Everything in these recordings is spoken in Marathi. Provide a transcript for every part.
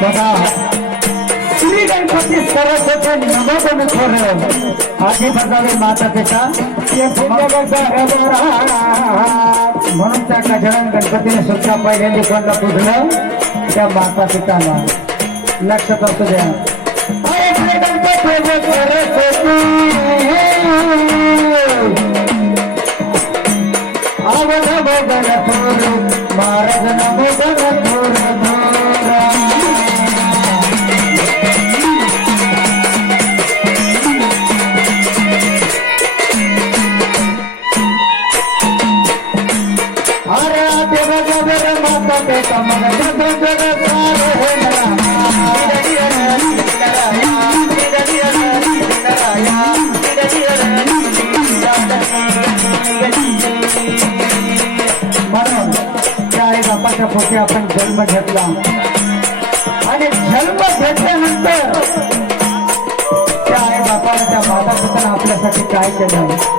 बघा श्री गणपती सरस्वती नमोदन थोर आधी बघावे माता पिता म्हणून त्या गजानन गणपतीने सुद्धा पहिल्यांदा कोणला पुजलं त्या माता पिताला लक्षात असू द्या गणपती सरस्वती आवड बघन थोर महाराज नमोदन थोर म्हणून त्या आई बापाच्या पोटी आपण जन्म घेतला आणि जन्म घेतल्यानंतर त्या आई बापाला त्या माता पिताने आपल्यासाठी काय केलं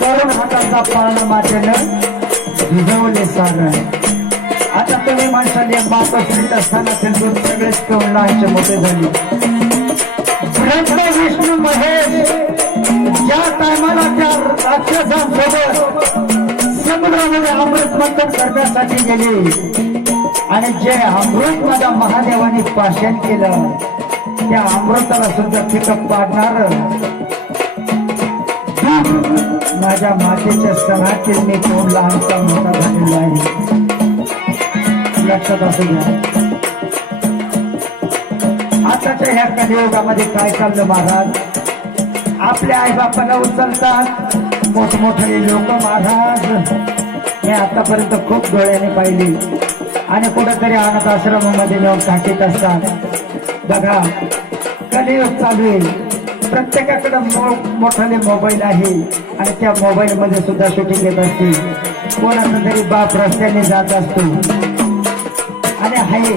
करून हाताचा पाळणा मातेनं भिजवले सार आता तुम्ही माणसाने बाप असताना त्यांचं सगळेच करून लहानचे मोठे झाले ब्रह्म विष्णू महेश ज्या टायमाला त्या राक्षसांसोबत समुद्रामध्ये अमृत मंथन करण्यासाठी गेले आणि जे अमृत माझ्या महादेवाने पाषाण केलं त्या अमृताला सुद्धा फिकप पाडणार माझ्या मातेच्या स्तनातील मी कोण लहानचा मोठा झालेला आहे लक्षात असू द्या आताच्या ह्या कलियुगामध्ये काय चाललं महाराज आपल्या आईबापाला उचलतात मोठमोठे लोक महाराज हे आतापर्यंत खूप डोळ्याने पाहिली आणि कुठेतरी अनाथ आश्रमामध्ये नेऊन टाकीत असतात बघा कलियुग चालू आहे प्रत्येकाकडे मोठाले मोबाईल आहे आणि त्या मोबाईल मध्ये सुद्धा शूटिंग येत असते कोणाचा तरी बाप रस्त्याने जात असतो आणि आहे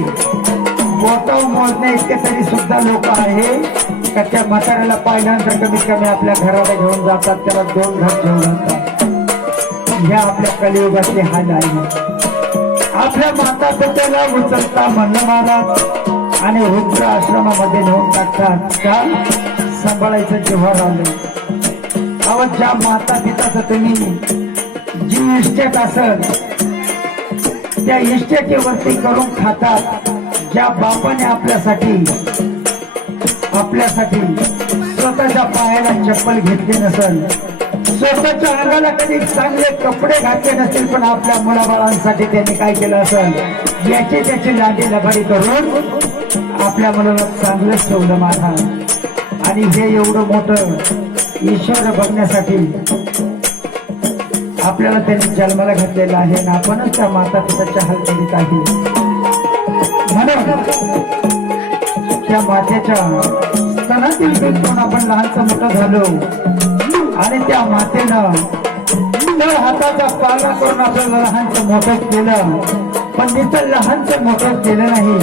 मोठा मोजण्या इतके तरी सुद्धा लोक आहे का त्या म्हाताऱ्याला पाहिल्यानंतर कमीत कमी आपल्या घराला घेऊन जातात त्याला 2 घर घेऊन जातात ह्या आपल्या कलियुगातले हाल आहे आपल्या माता पित्याला उचलता म्हणणं महाराज आणि रुद्र आश्रमामध्ये नेऊन टाकतात का सांभाळायचं जेव्हा आलं अव ज्या माता पिताचं तुम्ही जी इस्टेट असेल त्या इस्टेटीवरती करून खातात ज्या बापाने आपल्यासाठी स्वतःच्या पायाला चप्पल घेतली नसेल स्वतःच्या अंगाला कधी चांगले कपडे घातले नसतील पण आपल्या मुलाबाळांसाठी त्यांनी काय केलं असेल याची त्याची लांडी लबाडी करून आपल्या मुलाला चांगलंच ठेवलं माझा आणि हे एवढं मोठं ईश्वर बघण्यासाठी आपल्याला त्यांनी जन्माला घातलेला आहे आणि आपणच त्या माता पिताच्या हाल करीत आहे म्हणून त्या मातेच्या स्तनातील पेटून आपण लहानचं मोठं झालो आणि त्या मातेनं तर हाताचा पाळणा करून आपल्याला लहानचं मोठं केलं, पण तिथं लहानचं मोठं केलं नाही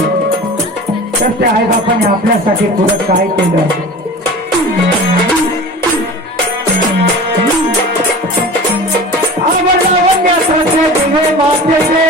तर त्या आईबापाने आपल्यासाठी पुढं काय केलं. दिवे मातेचे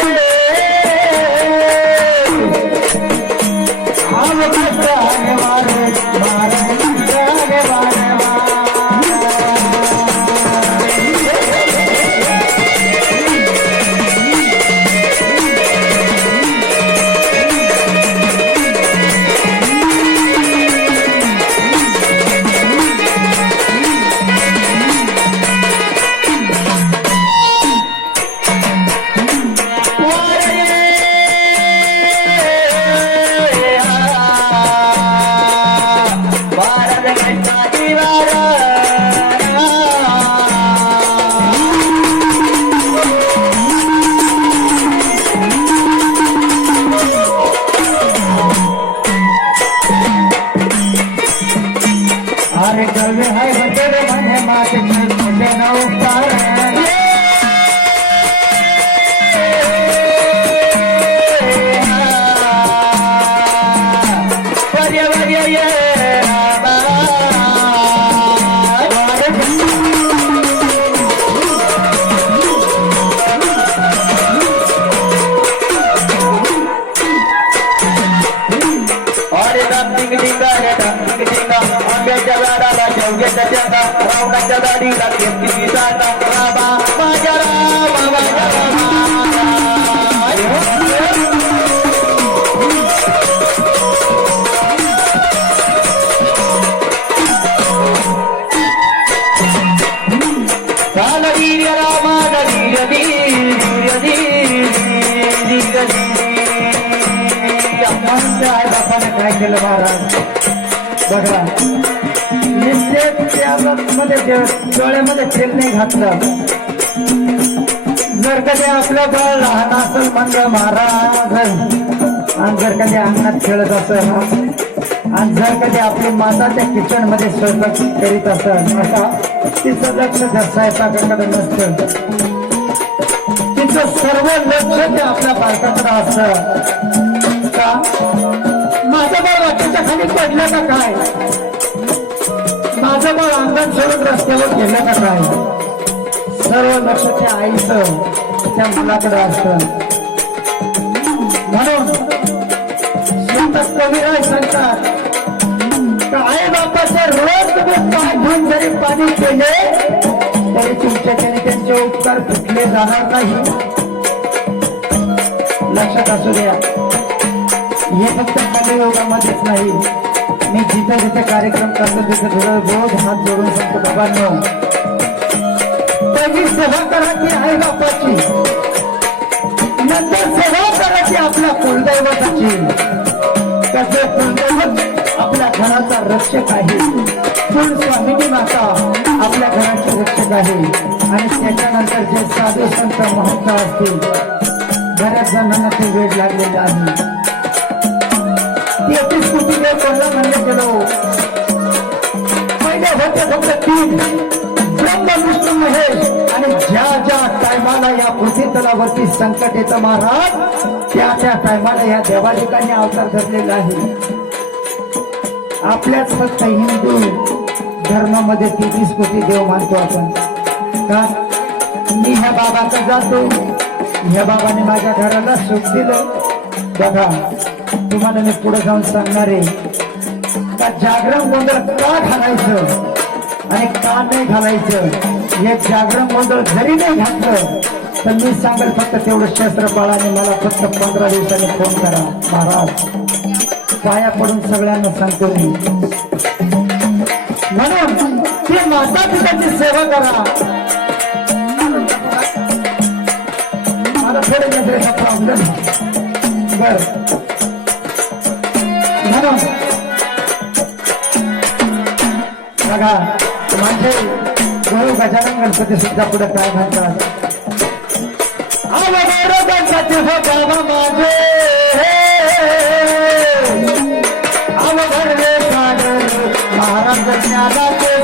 काय केलं महाराज बघा, डोळ्यामध्ये तेल नाही घातलं. जर कधी आपलं बाळ लहान असेल म्हणजे महाराज, आणि जर कधी अंगणात खेळत असेल आणि जर कधी आपली माता त्या किचन मध्ये स्वयंपाक करीत असेल, आता तिचं लक्ष त्या स्वयंपाकाकडे नसतं, तिचं सर्व लक्ष ते आपल्या बालकाकडे असतं. का माझं बाळ वाटेच्या खाली पडलं का काय, माझं बाळ अंगण सोडून रस्त्यावर गेलं का काय, सर्व लक्ष त्या आईचं त्या मुलाकडे असतं. म्हणून कविराज सांगतात का आई बापाचे रोज तुम्ही पाय धुवून जरी पाणी केले तरी तुमच्याकडे त्यांचे उपकार तुटले जाणार नाही. लक्षात असू द्या, हे फक्त कलियुगामध्येच नाही, मी जिथे जिथे कार्यक्रम करतो तिथे रोज हात जोडून सांगतो, बाबांनो पहिली सेवा करायची आई बापाची, नंतर सेवा करायची आपल्या कुलदैवताची. कसं कुलदैवत आपल्या घराचा रक्षक आहे, कुलस्वामिनी माता आपल्या घराचे रक्षक आहे, आणि त्याच्यानंतर जे साधू संत महंत असतील बऱ्याच जणांना ते वेळ लागलेला आहे. 33 कोटी कोणाला म्हणलं गेलो, पहिले होते फक्त 3 ब्रह्म विष्णू महेश, आणि ज्या ज्या टायमाला या पृथ्वी तलावरती संकट येतं महाराज त्या त्या टायमाला या देवाधिकांनी अवतार धरलेला आहे. आपल्याच फक्त हिंदू धर्मामध्ये 33 कोटी देव मानतो आपण. का मी ह्या बाबाकडे जातो, ह्या बाबाने माझ्या घराला सुख दिलं. बघा तुम्हाला मी पुढे जाऊन सांगणार आहे का जागरण गोंधळ का घालायचं आणि का नाही घालायचं. हे जागरण गोंधळ जरी नाही घातलं तर मी सांगेल फक्त तेवढं शस्त्रपाळाने मला फक्त 15 दिवसांनी फोन करा. महाराज पाया पडून सगळ्यांना सांगतो मी, म्हणून ते माता पिताची सेवा करा. मला थोडे नजरेचा प्रॉब्लेम बर, म्हणून बघा माझे गुरु गजानन गणपती सुद्धा पुढे काय म्हणतात, गणपती हो बाबा माझे अवघड महाराज ज्ञानाचे